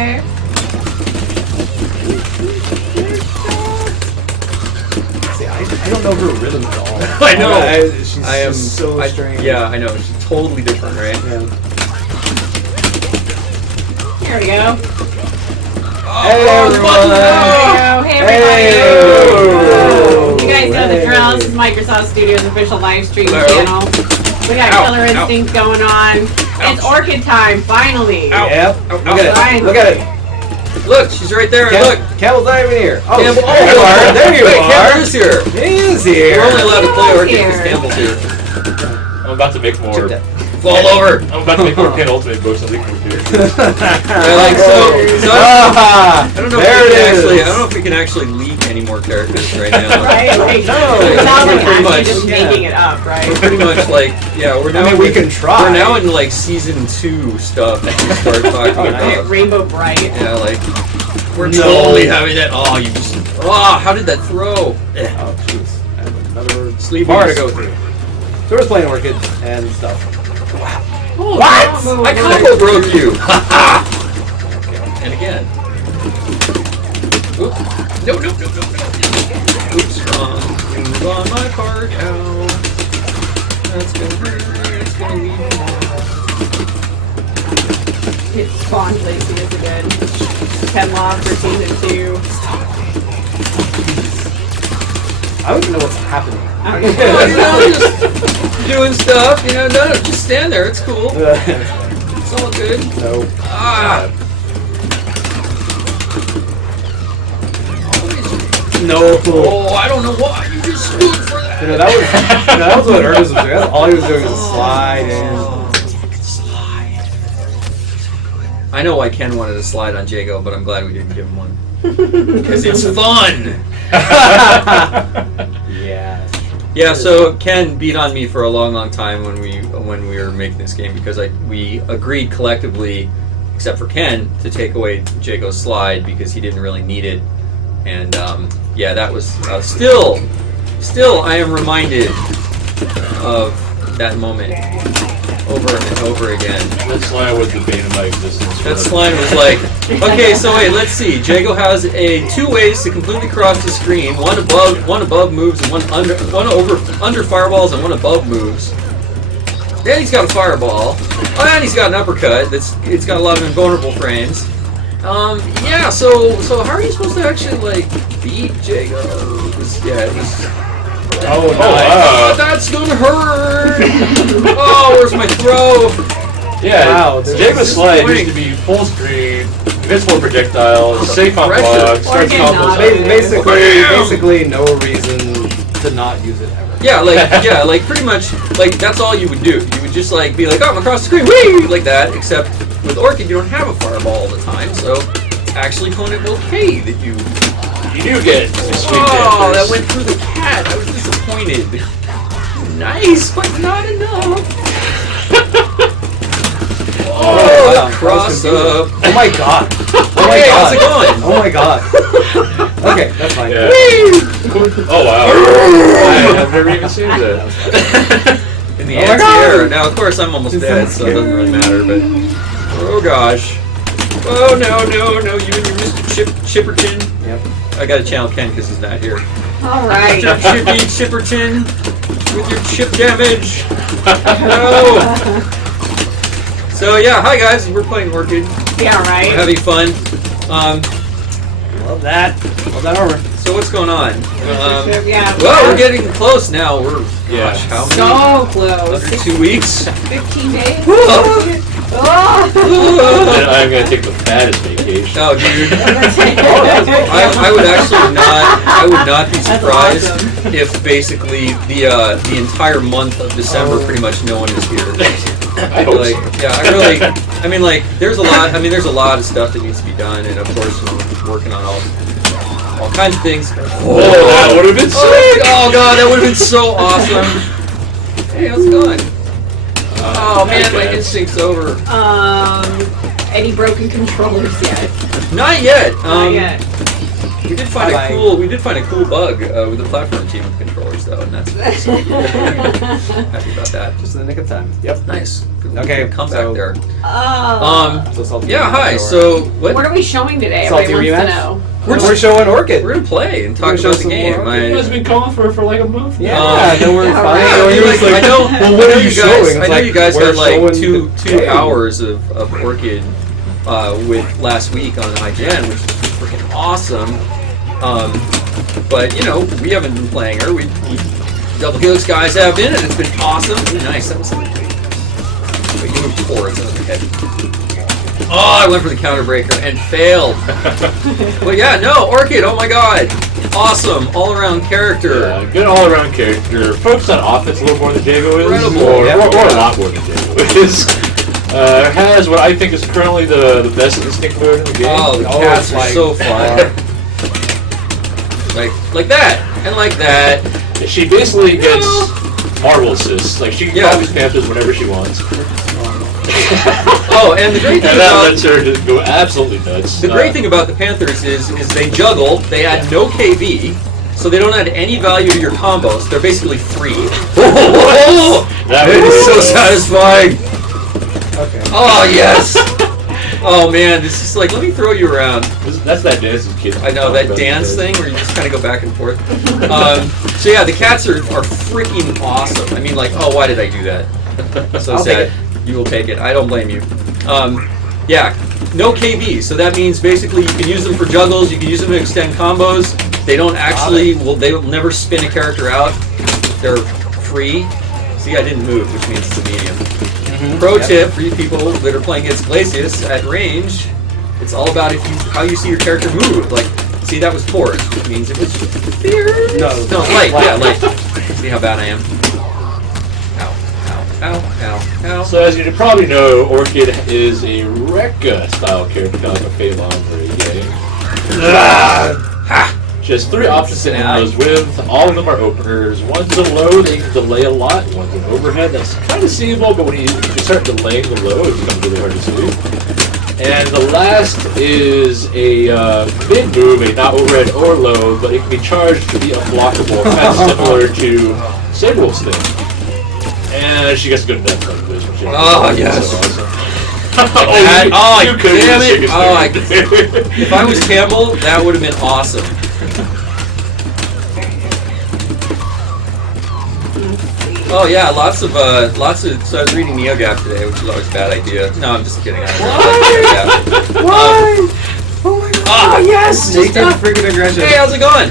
Okay. See, I don't know her rhythm at all. I know. She's I am just so strange. Yeah, I know. She's totally different, right? Yeah. Here we go. Hey, everyone. Hey, Hey. everybody. You guys know the drill. This is Microsoft Studios' official live stream Hello. channel. We got Ow. Killer Instinct going on. It's Orchid time, finally. Ow. Yep. Ow. Look at Ow. it. Look at it. Look, she's right there. Cam- Look. Camel's not even here. Oh, Campbell. there you are. There you Wait, are. Campbell is here. He is here. We're only allowed to play Orchid Here. because Campbell's here. I'm about to make more. Chip that. Fall over. I'm about to make more Ken Ultimate books on the computer. I like so Ah, I don't know there if we it can is. actually. I don't know if we can actually leak any more characters right now. Right? Like, No. without like Pretty actually much, just yeah. making it up, We're right? pretty much like, yeah, we're now. I mean, we can try. We're now in like season 2 stuff that we start talking Oh, nice. about. Rainbow Bright. Yeah, like we're No. totally having that. Oh, you just. Oh, how did that throw? Eh. Oh, jeez. I have another Sleepies. bar to go through. So we're just playing Orchid and stuff. Oh, What? combo I alert. combo broke you. Ha ha. And again. Oops. No, no, no, no, no. Oops, wrong. Move on my part now. That's gonna hurt. It's gonna leave me. It spawned Lacey is again. Ken Love for season 2. I don't even know what's happening. Well, you know, just doing stuff. You know, no, just stand there. It's cool. It's all good. No. Ah. No. Oh, I don't know why you just stood for that. You know, that was what Ernest was doing. That's all he was doing was slide in. I know why Ken wanted to slide on Jago, but I'm glad we didn't give him one. Because it's fun! Yeah. Yeah, so Ken beat on me for a long, long time when we were making this game because we agreed collectively, except for Ken, to take away Jago's slide because he didn't really need it. And yeah, that was still I am reminded of that moment over and over again. That slide was the bane of my existence. That slide was like, okay, so wait, let's see. Jago has two ways to completely cross the screen. One above moves, and one under fireballs, and one above moves. Then he's got a fireball. Oh, and he's got an uppercut. It's got a lot of invulnerable frames. Yeah. So how are you supposed to actually like beat Jago? It was. Oh, Oh, wow. that's gonna hurt! Oh, where's my throw? Yeah, Wow, Jago's slide disappointing. used to be full screen, invincible projectiles, safe on Pressure. blocks, starts Or combos. get Basically no reason to not use it ever. Yeah, like pretty much, like that's all you would do. You would just like be like, oh, I'm across the screen, whee, like that. Except with Orchid, you don't have a fireball all the time, so actually kind of okay that you. You do get some sweet Oh, that dampers. went through the cat. I was disappointed. Nice, but not enough. Oh, wow. the cross That was up. Oh my god. Oh my Hey, god. how's it going? Oh my god. Okay, that's fine. Yeah. Oh, wow. I've never even seen that. In the Oh my anti-air. God. Now, of course, I'm almost It's dead, so so it doesn't really matter. But oh gosh. Oh no, you and your Mr. Chipperton. Yep. I gotta channel Ken because he's not here. Alright. Mr. Chippy Chipperton with your chip damage. No. So yeah, hi guys. We're playing Orchid. Yeah, We're right? having fun. Love that. Love that armor. So what's going on? Yeah. Well, we're getting close now. We're Yeah. gosh, how many? so close. Under 2 weeks. 15 days? Oh, And I'm gonna take the fattest vacation. oh, dude. I would not be surprised if basically the entire month of December pretty much no one is here. I hope Like, so. yeah, I mean like there's a lot of stuff that needs to be done, and of course we're working on all kinds of things. Oh, that would have been sweet! Oh god, that would have been so awesome. Hey, how's it going? Oh man, my instinct's over. Any broken controllers yet? Not yet. Not yet. We did find Bye-bye. a cool bug with the platform team with controllers. moves though, and that's nice. So, happy about that. Just in the nick of time. Yep. Nice. Good, Okay, good comeback so- there. Oh. So Salty Yeah, hi. or- So what? What are we showing today? Salty Everybody wants rematch? to know. We're showing Orchid. We're gonna play and talk We're gonna about show the some game. more. You guys have been calling for like a month. Yeah, no, we're Yeah, fine. right. So you're just like, I know. well, what are you showing? It's I know like, you guys we're had like showing two the game. hours of Orchid with last week on IGN, which was freaking awesome. But you know, we haven't been playing her. We Double Helix guys have been, and it's been awesome. Ooh, nice. That was something. Wait, you moved forward. So okay. Oh, I went for the counter breaker and failed. But yeah, no, Orchid. Oh my god, awesome all-around character. Good all-around character. Focused on offense a little more than Jago is. Incredible. Or Yeah. a lot more than Jago is. Has what I think is currently the best instinct mode in the game. Oh, the Oh, cats are like, so fun. like that, and like that. She basically gets Marvel assists. Like she can Yeah. call these Panthers whenever she wants. Oh, and the great thing And that about lets her just go absolutely nuts. the great thing about the Panthers is they juggle. They add no KV, so they don't add any value to your combos. They're basically free. That It is so was- satisfying. Okay. Oh yes. Oh man, this is like, let me throw you around. That's that dance as kids. I know, that dance thing where you just kind of go back and forth. So yeah, the cats are freaking awesome. I mean, like, oh, why did I do that? So I'll sad. take You will take it. I don't blame you. Yeah, no KV. So that means basically you can use them for juggles. You can use them to extend combos. They don't actually. They will never spin a character out. They're free. See, I didn't move, which means it's a medium. Pro tip for you people that are playing against Glacius at range: it's all about how you see your character move. Like, see, that was force, which means it was fierce. No, light. Yeah, light. See how bad I am. Ow, ow, ow, ow, ow. So as you probably know, Orchid is a Rekka style character, like a Phalon or a game. Ha! She has 3 options to end those with. All of them are openers. One's a low, they can delay a lot. One's an overhead, that's kind of seeable, but when you start delaying the low, it becomes really hard to see. And the last is a mid move, a not overhead or low, but it can be charged to be unblockable, kind of similar to Saberwolf's thing. And she gets good death like this. Which Oh, yes. So awesome. Oh, you could damn use it. chicken Oh, I stick. If I was Campbell, that would have been awesome. Oh yeah, lots of. So I was reading NeoGAF today, which is always a bad idea. No, I'm just kidding. I don't like NeoGAF. Why? Oh my god. Ah, yes. Naked freaking aggression. Hey, how's it going?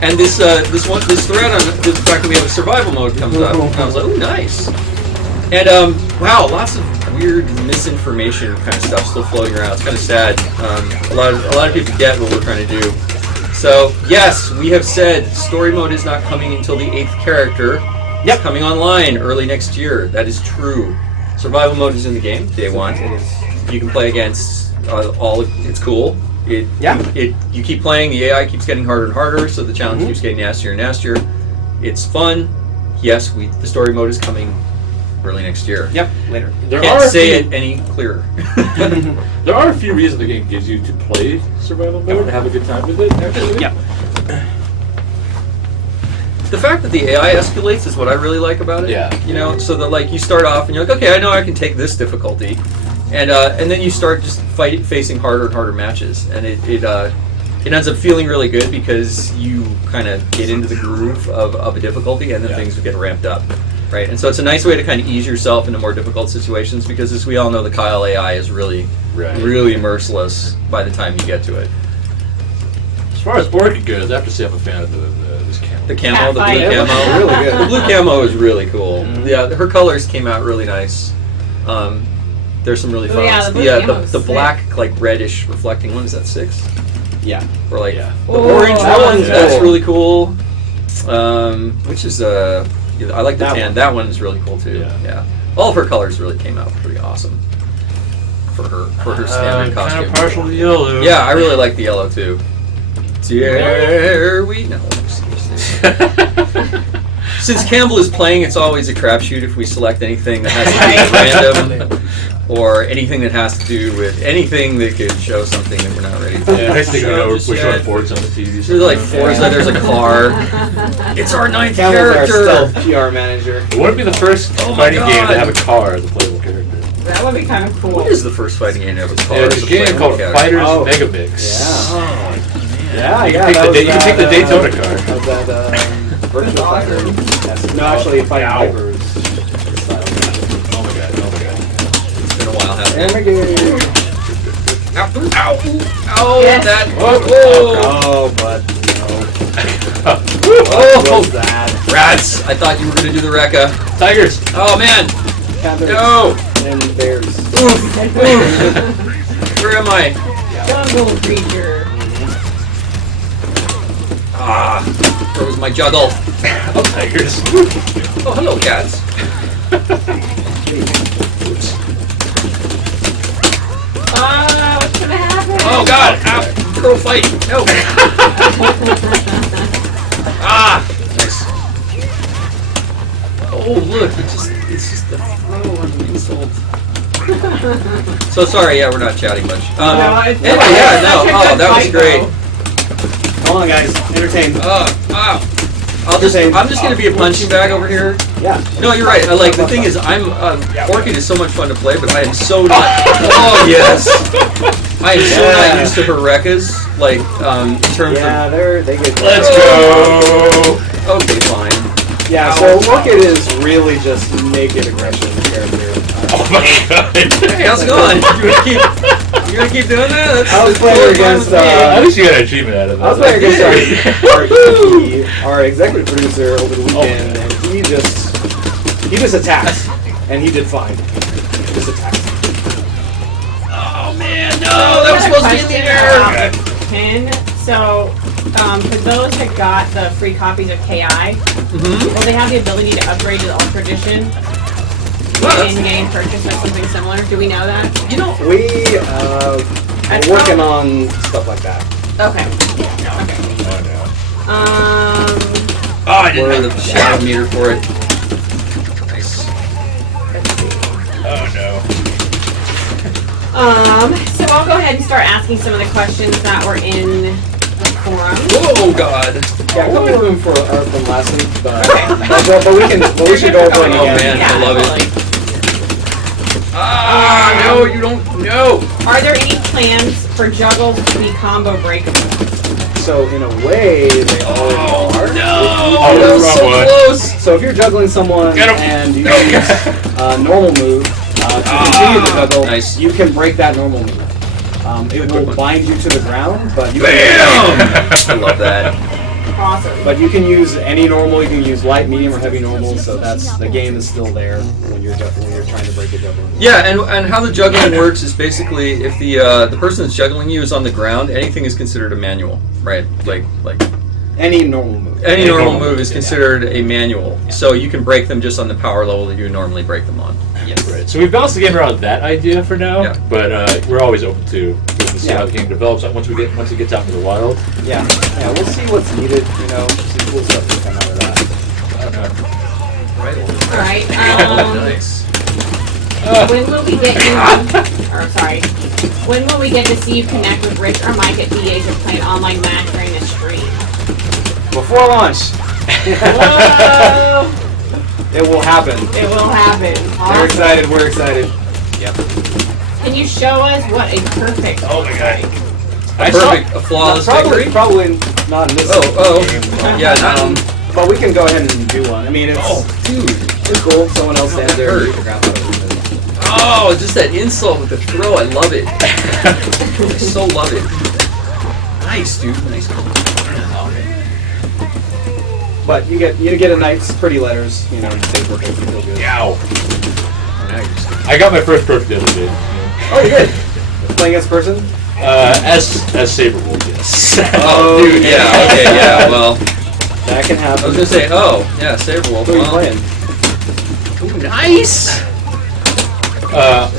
And this thread on the fact that we have a survival mode comes up, and I was like, oh, nice. And wow, lots of weird misinformation kind of stuff still floating around. It's kind of sad. A lot of people get what we're trying to do. So yes, we have said story mode is not coming until the 8th character. It's coming online early next year. That is true. Survival mode is in the game day 1. It is. You can play against all. It's cool. You keep playing. The AI keeps getting harder and harder, so the challenge keeps getting nastier and nastier. It's fun. Yes, the story mode is coming early next year. Yep, later. There Can't are say a few, it any clearer. There are a few reasons the game gives you to play survival mode and have a good time with it. Actually. Yep. The fact that the AI escalates is what I really like about it. Yeah. You know, so that like you start off and you're like, okay, I know I can take this difficulty, and then you start just facing harder and harder matches, and it ends up feeling really good because you kind of get into the groove of a difficulty, and then things get ramped up, right? And so it's a nice way to kind of ease yourself into more difficult situations because, as we all know, the Kyle AI is really merciless by the time you get to it. As far as Orchid goes, I have to say I'm a fan of this camel. The camo, the blue Catfight. camo, Really good. The blue camo is really cool. Yeah, her colors came out really nice. There's some really Oh, fun yeah, ones. the blue The camo's black, like reddish reflecting one, is that 6? Yeah. Or like Yeah. the Oh, orange that one, one's that's cool. really cool. Which is I like the That tan. one. That one is really cool too. Yeah. All of her colors really came out pretty awesome for her standard costume. Kind of partial to yellow. Yeah, I really like the yellow too. Dare we? No. Since Campbell is playing, it's always a crapshoot if we select anything that has to be random. or anything that has to do with anything that could show something that we're not ready to Yeah, I think I show know just which yet. one Forza on the TV. There's like Forza, there's a car. It's our ninth Camel's our character. stealth PR manager. It wouldn't be the first Oh my fighting game God. to have a car as a playable character. That would be kind of cool. What is the first fighting game ever called? It's a game called Fighters Oh. Megamix. Yeah, You yeah. can take that the, was you can take the that, Daytona car. That was that virtual That's fighter. awesome. Yes. No, actually, Fighting Ow. Vipers. Oh my god, oh my god. It's been a while, hasn't And it? again. Ow, ow, ow, Yes. that. Oh, Oh, but no. Oh, What was that? rats. I thought you were going to do the Rekka. Tigers! Oh, man. Panthers No. and bears. Oof. Where am I? Jungle creature. Ah, where was my juggle? Oh, tigers. Oh, hello, cats. What's gonna happen? Oh, God. Ow. Throw fight. No. Ah. Nice. Oh, look. It's just the throw on the insult. So sorry, yeah, we're not chatting much. No, it's- Anyway, yeah, no. Such a Oh, good that was fight, great. though. Come on, guys. Entertain. Wow. I'm just gonna be a punching bag over here. Yeah. No, you're right. The thing is, Orchid is so much fun to play, but I am so not. Oh yes, I am so not Yeah. used to her Rekkas. Like, in terms Yeah, they get. Let's go! of. Okay, fine. Yeah, so Orchid is really just naked aggression character. Oh my god! Hey, how's it going? You gonna keep doing that? I was That's playing totally fine against, with me. At least you got an achievement out of that. I was playing against our executive producer over the weekend, and he just attacked, and he did fine. He just attacked. Oh man, no! That was supposed to be in the air. Pin. So, for those that got the free copies of KI, Mm-hmm. will they have the ability to upgrade to the Ultra Edition? In-game purchase or something similar? Do we know that? You know, We That's are working probably- on stuff like that. Okay. oh, I didn't have the shadow meter for it. Nice. Oh no. So I'll go ahead and start asking some of the questions that were in the forum. Oh God. Yeah, a couple of them from last week, but Okay. we should go over it Oh, again. man. I love it. totally. No, you don't. No. Are there any plans for juggles to be combo breakable? So in a way, they all are. No. Oh, That was wrong so one. close. So if you're juggling someone Get 'em. and you use normal move to continue the juggle, Nice. you can break that normal move. It will bind you to the ground, but you Bam! I love that. Awesome. But you can use any normal. You can use light, medium, or heavy normal. So that's the game is still there when you're trying to break a juggle. Yeah, and how the juggling works is basically if the person that's juggling you is on the ground, anything is considered a manual, right? Like Any normal move. any normal move is considered a manual. So you can break them just on the power level that you normally break them on. Yes. Right. So we've balanced the game around that idea for now, Yeah. but we're always open to see Yeah. how the game develops once it gets out into the wild. Yeah, we'll see what's needed. Some cool stuff to come out of that. I don't know. Right. Alright, Nice. when will we get you, or sorry, when will we get to see you connect with Rich or Mike at DA to play an online match during the stream? Before launch, Whoa! it will happen. It will happen. They're Awesome. excited. We're excited. Can you show us what a perfect Oh my god. A flawless victory. Probably not in this. Oh, game. yeah, not in- But we can go ahead and do one. I mean, it's Oh, dude. it's cool. Someone else stands there and hurt. beat the crap out of it. Oh, just that insult with the throw. I love it. I so love it. Nice, dude. Nice. But you get a nice, pretty letters. Stay perfect. Feel good. Ow. I got my first perfect the other day. Oh, you did. Playing as a person. As Saber Wolf, yes. Oh, dude. Yeah. Okay. Yeah. Well, That can I happen. was gonna say. Oh, yeah. Saberwolf. Who are you Well, playing? ooh, nice.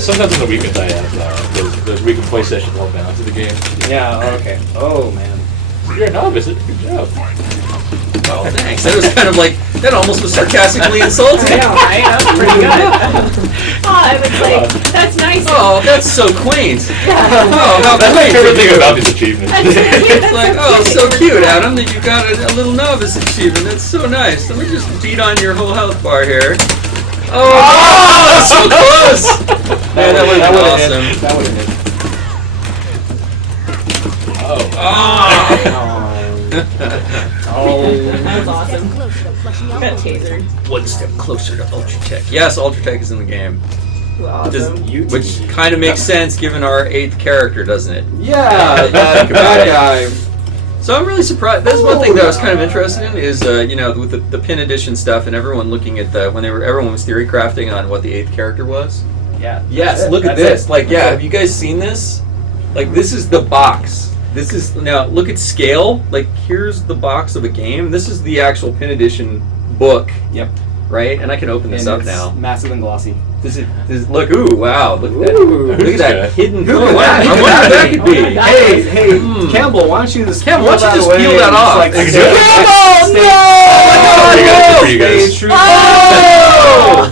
Sometimes on the weekends I have those weekend play sessions help balance the game. Yeah. Oh, okay. Oh man. You're a novice. Good job. Well, thanks. That was kind of like, that almost was sarcastically insulting. I know, right? That was pretty good. Oh, I was like, that's nice. Oh, that's so quaint. Yeah. Oh, how That's my quaint. favorite thing about these achievements. That's so cute. It's like, oh, so cute, Adam, that you got a little novice achievement. That's so nice. Let me just beat on your whole health bar here. Oh, that's so close. Man, that would have been awesome. That would have hit. Oh. That was awesome. Got tasered. One step closer to Ultra Tech. Yes, Ultra Tech is in the game. Awesome. Which kind of makes sense given our 8th character, doesn't it? Yeah, Think about that it. guy. So I'm really surprised. That's one thing that I was kind of interested in is, you know, with the pin edition stuff and everyone looking at everyone was theory crafting on what the 8th character was. Yeah. Yes, that's it. look at That's this. it. Like, yeah, That's have you guys seen this? Like, this is the box. This is, now, look at scale. Like, here's the box of a game. This is the actual pin edition book, Yep. right? And I can open this And up it's now. massive and glossy. This is, look, ooh, wow. Look at that. Ooh. Look at that hidden. Who oh, could that- I who wonder could what that that be? could be. Oh my God. Hey, Hmm. Campbell, why don't you just Campbell, why don't you just away peel that and off? Like, Exactly. Campbell, For you guys. Stay true. Oh!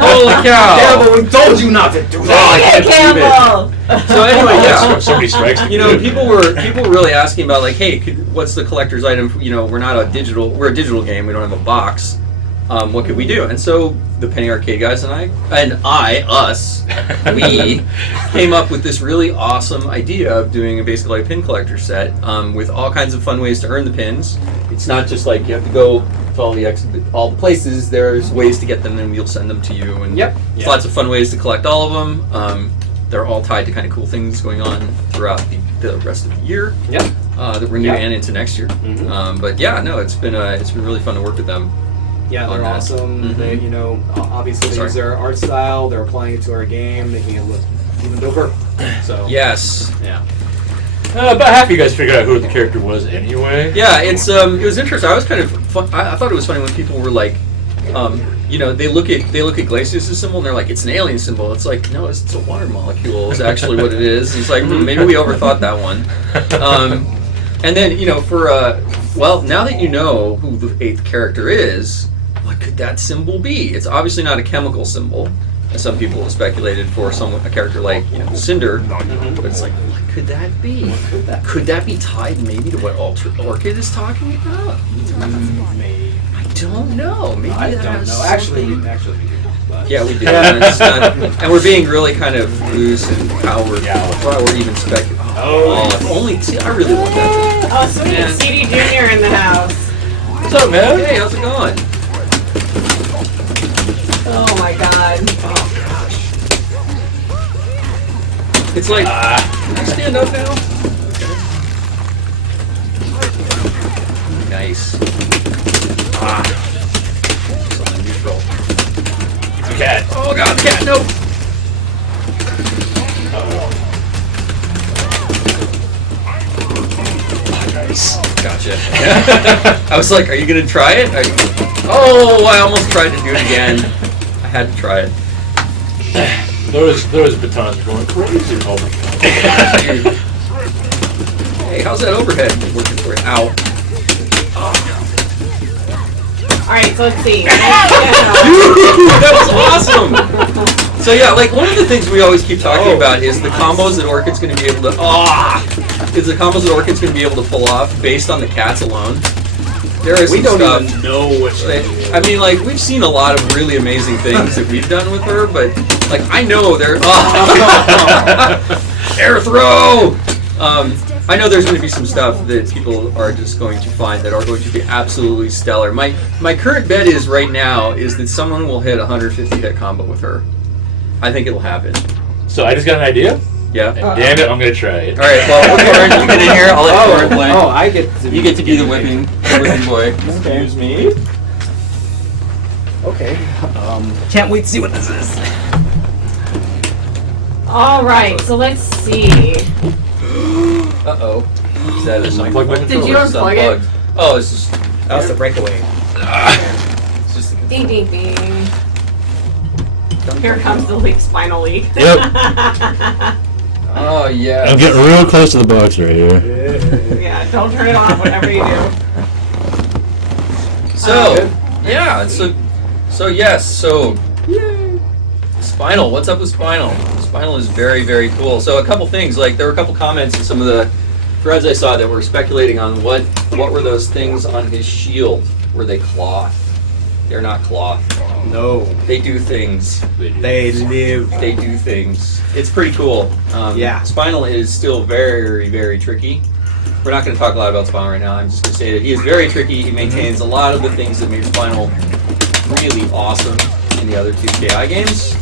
Holy cow. Campbell, we told you not to do Dang that. it, Campbell! So anyway, yeah. Somebody strikes. You know, people were really asking about like, hey, what's the collector's item? You know, we're a digital game. We don't have a box. What could we do? And so the Penny Arcade guys and us, we came up with this really awesome idea of doing basically a pin collector set with all kinds of fun ways to earn the pins. It's not just like you have to go to all the places. There's ways to get them, and we'll send them to you. And Yep. there's lots of fun ways to collect all of them. They're all tied to kind of cool things going on throughout the rest of the year. Yep. That we're new Yeah. and into next year. Mhm. But yeah, no, it's been really fun to work with them. Yeah, on they're that. awesome. Mhm. They, you know, obviously they Sorry. use their art style. They're applying it to our game, making it look even doper. So Yes. yeah. About half of you guys figured out who the character was anyway. Yeah, it was interesting. I was kind of fun. I thought it was funny when people were like, you know, they look at Glacius' symbol and they're like, it's an alien symbol. It's like, no, it's a water molecule. Is actually what it is. It's like, maybe we overthought that one. And then, you know, well, now that you know who the 8th character is, what could that symbol be? It's obviously not a chemical symbol, as some people have speculated for a character like, you know, Cinder. But it's like, what could that be? Could that be tied maybe to what Orchid is talking about? Maybe. I don't know. Maybe I that don't has know. Actually, something- we do. But Yeah, we do. And, it's not, and we're being really kind of loose in how we're even speculating. Oh, if only I really want that. Oh, sweet. Man. CD Junior in the house. What's up, man? Hey, how's it going? Oh my god. Oh gosh. It's like, can I stand up now? Okay. Nice. Something neutral. It's a cat. Oh god, cat, no! Nice. Gotcha. I was like, are you gonna try it? Oh, I almost tried to do it again. I had to try it. Those batons are going crazy. Oh my god. Hey, how's that overhead working for you? Ow. Alright, so let's see. That was awesome! So yeah, like one of the things we always keep talking about is the combos that Orchid's going to be able to pull off based on the cats alone. There is we some don't stuff. even know what she did. I mean, like we've seen a lot of really amazing things that we've done with her, but like I know there. Air throw. I know there's going to be some stuff that people are just going to find that are going to be absolutely stellar. My current bet is right now is that someone will hit 150 hit combo with her. I think it'll happen. So I just got an idea. Yeah. And damn it, I'm gonna try it. All right. Well, Corin, you get in here. I'll let Corin play. Oh, I get to. You get to be the whipping boy. Excuse me. Okay. Can't wait to see what this is. Alright, so let's see. Uh-oh. Is that Unplug my Did you controller. unplug it? Oh, it's just. That was the breakaway. It's just Ding ding ding. Here comes the spinal leak. Yep. Oh yeah. I'm getting real close to the box right here. Yeah, don't turn it off whatever you do. So yeah, so yes, so Spinal. What's up with Spinal? Spinal is very, very cool. So a couple things, like there were a couple comments in some of the threads I saw that were speculating on what were those things on his shield? Were they cloth? They're not cloth. No. They do things. They live. They do things. It's pretty cool. Yeah. Spinal is still very, very tricky. We're not going to talk a lot about Spinal right now. I'm just going to say that he is very tricky. He maintains a lot of the things that made Spinal really awesome in the other two KI games.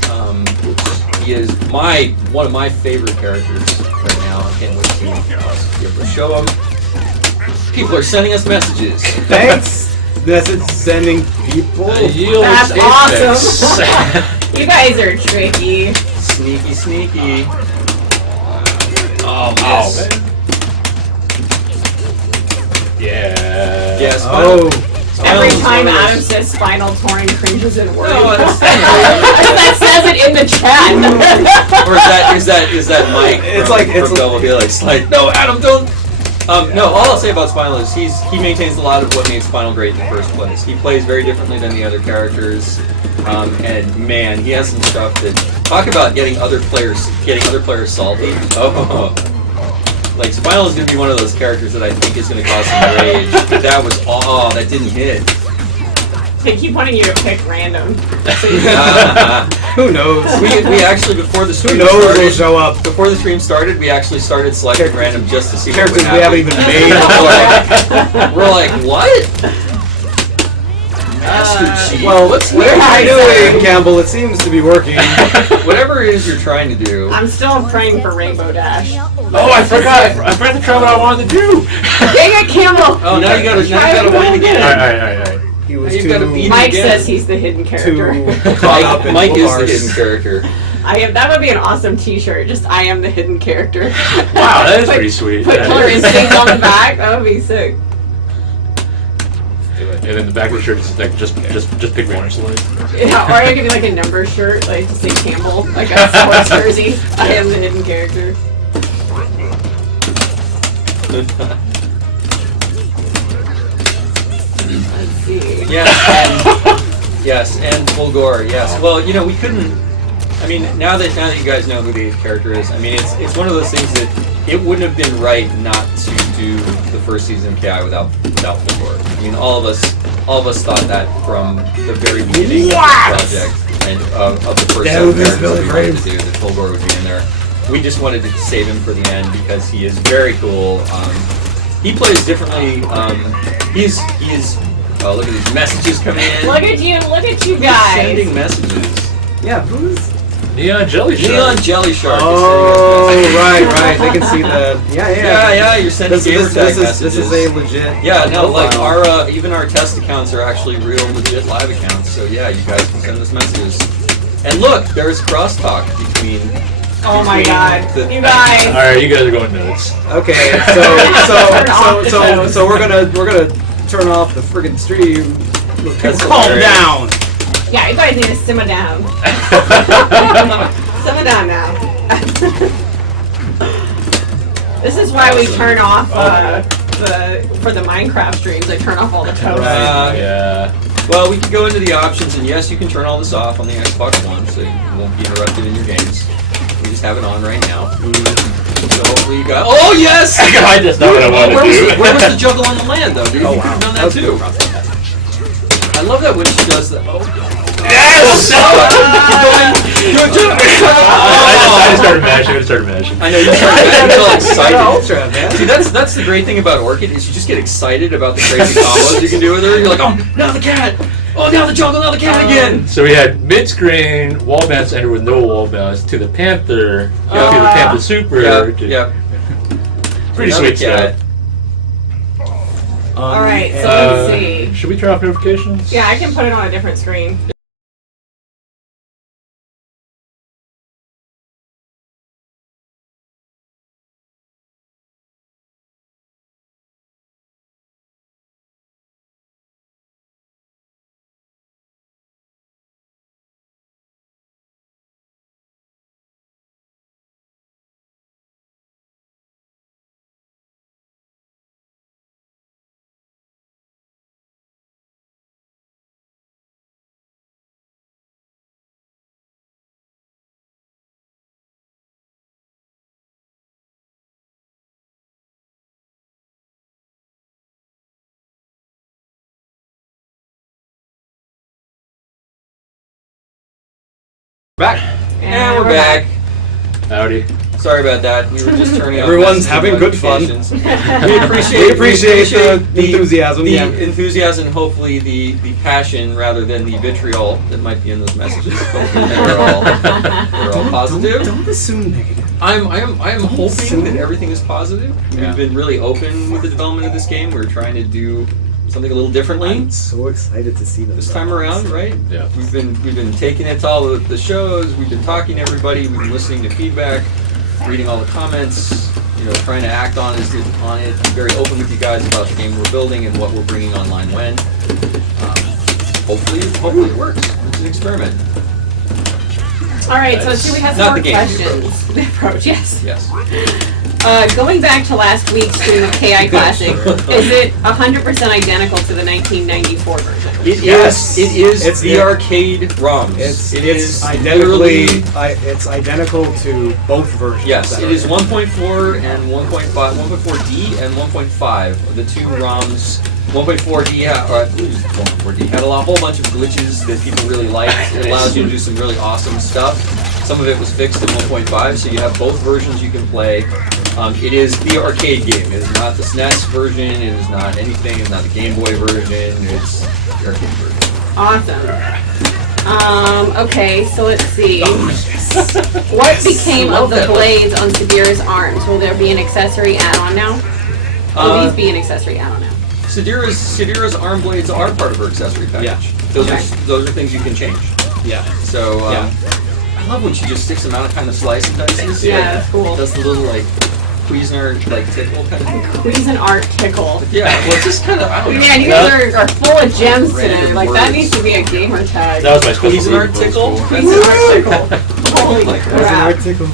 He is one of my favorite characters right now. I can't wait to be able to show him. People are sending us messages. Thanks. Message sending people. That's awesome. You guys are tricky. Sneaky, sneaky. Oh, Yes. man. Yeah. Yes. Oh. Every Spinal's time one of those- Adam says spinal torn cringes in words. No, that's- that says it in the chat. Or is that Mike? It's from, like- it's from Double Helix. Like, no, Adam, don't. No, all I'll say about Spinal is he maintains a lot of what made Spinal great in the first place. He plays very differently than the other characters, and man, he has some stuff that talk about getting other players salty. Oh, like Spinal is going to be one of those characters that I think is going to cause some rage. But that didn't hit. They keep wanting you to pick random. Who knows? We actually before the Who stream knows started, will show up. Before the stream started, we actually started selecting random just to see what Characters would we haven't happen. even made. We're like, what? Master Chief. Well, what's whatever Yeah, you're doing, Campbell, it seems to be working. whatever it is you're trying to do. I'm still praying for Rainbow Dash. Oh, I forgot to try what I wanted to do. Dang it, Campbell! Oh, now you gotta win again. All right. He was You've too, gotta beat Mike again. says he's the hidden character. too caught up in Mike is the Wolfars. hidden character. That would be an awesome T-shirt. Just I am the hidden character. Wow, that is Put- pretty sweet. Put That Killer is. Instinct on the back. That would be sick. And then the back of the shirt is like just pick one. Yeah, or it could be like a number shirt, like to say Campbell, like a sports jersey. I am the hidden character. Let's see. Yes, and Fulgore, yes. Well, we couldn't. I mean, now that you guys know who the eighth character is, I mean, it's one of those things that it wouldn't have been right not to do the first season of KI without Fulgore. I mean, all of us thought that from the very beginning of the project and of the first set of characters that we wanted to do, that Fulgore would be in there. We just wanted to save him for the end because he is very cool. He plays differently. He's oh, look at these messages coming in. Look at you He's guys. sending messages. Yeah, who's? Neon Jelly Shark. Neon Jelly Shark. is Oh, sending us messages. right. They can see the. Yeah. Yeah, you're sending gamer tag messages. This is a legit. Yeah, no, like profile. even our test accounts are actually real legit live accounts. So yeah, you guys can send us messages. And look, there's crosstalk between. Oh my god. The- You guys. All right, you guys are going nuts. Okay, so we're gonna turn off the friggin' stream. That's Calm hilarious. down. Yeah, you guys need to simmer down. Simmer down now. This is why we turn off for the Minecraft streams. I turn off all the toasts. Yeah. Well, we can go into the options, and yes, you can turn all this off on the Xbox One, so you won't be interrupted in your games. We just have it on right now. So hopefully you got. Oh yes! That's not what I wanted to do. Where was the juggle on the land, though, dude? Oh, You wow. could have done that too. I love that when she does that. Oh. Yes! I just started mashing. I know you feel excited. Ultra, man. See, that's the great thing about Orchid is you just get excited about the crazy combos you can do with her. You're like, oh, now the cat. Oh, now the jungle. Now the cat again. So we had mid-screen wall bounce ender with no wall bounce to the Panther, to the Panther Super. Yeah. Pretty Another sweet cat. stuff. Alright, so let's see. Should we turn off notifications? Yeah, I can put it on a different screen. Back. And we're back. Howdy. Sorry about that. We were just turning off Everyone's message having good fun. notifications. We appreciate the enthusiasm. The Yeah. enthusiasm, hopefully the passion rather than the vitriol that might be in those messages. Hopefully they're all positive. Don't assume negative. I am hoping that everything is positive. Yeah. We've been really open with the development of this game. We're trying to do something a little differently I'm so excited to see them this time around, right? Yeah. We've been taking it to all the shows. We've been talking to everybody. We've been listening to feedback, reading all the comments. You know, trying to act on it. Be very open with you guys about the game we're building and what we're bringing online when. Hopefully it works. It's an experiment. All right, so let's see. We have some Not more the game, the questions. The approach, yes. Yes. Going back to last week's stream of KI Classic, is it 100% identical to the 1994 version? Yes. It is It's the arcade ROMs. It's is identically. literally- It's identical to both versions. Yes, that it are is in. 1.4 and 1.5, 1.4D and 1.5 are the two ROMs. 1.4D, or 1.4D had a whole bunch of glitches that people really liked. It allows you to do some really awesome stuff. Some of it was fixed in 1.5, so you have both versions you can play. It is the arcade game. It is not the SNES version. It is not anything. It's not the Game Boy version. It's the arcade version. Awesome. Okay, so let's see. What became of the blades on Sadira's arms? Will there be an accessory add-on now? Will these be an accessory add-on now? Sadira's arm blades are part of her accessory package. Yeah. Those Okay. are things you can change. Yeah. So Yeah. I love when she just sticks them out kind of slice and dices. Yeah, that's cool. Does the little like Cuisinart like tickle kind of thing. Cuisinart tickle. Yeah, well it's just kind of I don't know. Man, you guys are full of gems today. Random Like, that words. needs to be a gamer tag. That was my special Cuisinart move in tickle. school. Cuisinart tickle. Holy Like, crap. Tickle.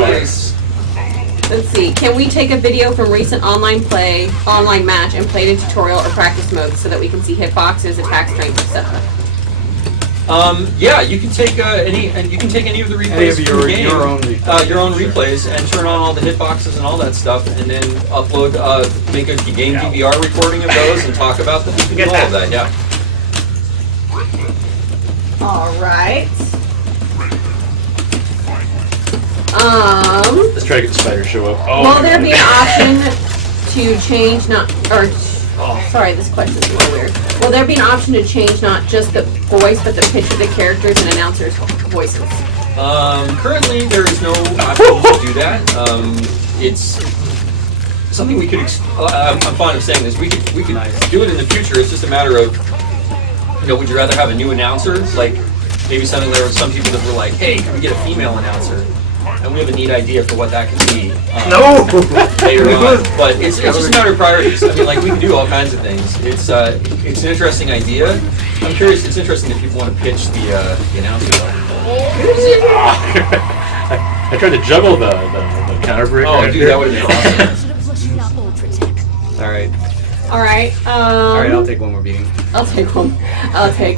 Nice. Let's see. Can we take a video from recent online match, and play it in tutorial or practice mode so that we can see hitboxes, attack strength, etc.? Yeah, you can take any of the replays Any of from your- the game, your own replays. your own replays, and turn on all the hitboxes and all that stuff, and then upload, make a game DVR recording of those, and talk about them. You can do all of that. Yeah. All right. Let's try to get the spider show up. Oh, Will there be an option to change sorry, this question is a little weird. Will there be an option to change not just the voice, but the pitch of the characters and announcers' voices? Currently, there is no option to do that. It's something we could. I'm fond of saying this. We could do it in the future. It's just a matter of, would you rather have a new announcer? Like maybe there were some people that were like, "Hey, can we get a female announcer?" And we have a neat idea for what that could be. Later on, but it's just a matter of priorities. I mean, like we can do all kinds of things. It's an interesting idea. I'm curious. It's interesting if people want to pitch the announcer. I tried to juggle the counter break. Oh, right dude, there. that would have been awesome. All right. All right. All right, I'll take one more beating. I'll take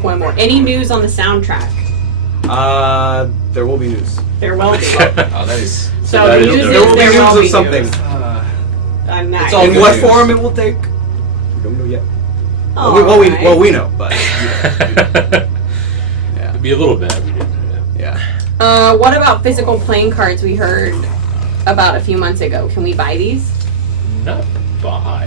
one more. Any news on the soundtrack? There will be news. There will be. Oh, that is. So that the is news dope. is There will be there news will of be something. news. Nice. It's all In good what news. form it will take, we don't know yet. All Well, we know, but It'd be a little bad. We didn't. yeah. What about physical playing cards we heard about a few months ago? Can we buy these? Not buy.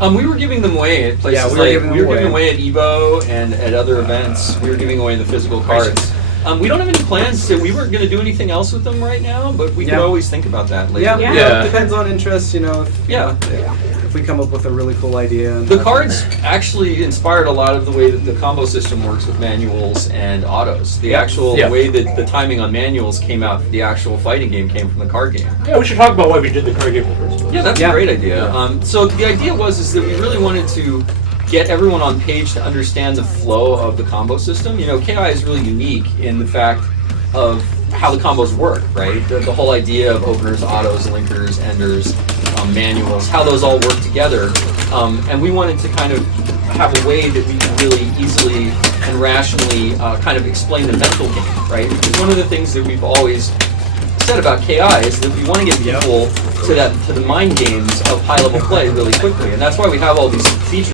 We were giving them away at places Yeah, we were like giving them we were giving away. away at Evo and at other events. We were giving away the physical cards. We don't have any plans to. We weren't going to do anything else with them right now, but we could Yeah. always think about that later. Yeah, Yeah. yeah. It depends on interest, If, Yeah. if we come up with a really cool idea. And The cards actually inspired a lot of the way that the combo system works with manuals and autos. The actual Yeah. way that the timing on manuals came out for the actual fighting game came from the card game. Yeah, we should talk about why we did the card game in the first place. Yeah, that's Yeah. a great idea. So the idea is that we really wanted to get everyone on page to understand the flow of the combo system. KI is really unique in the fact of how the combos work, right? The whole idea of openers, autos, linkers, enders, manuals, how those all work together. And we wanted to kind of have a way that we could really easily and rationally kind of explain the mental game, right? Because one of the things that we've always said about KI is that we want to get people to the mind games of high level play really quickly, and that's why we have all these features.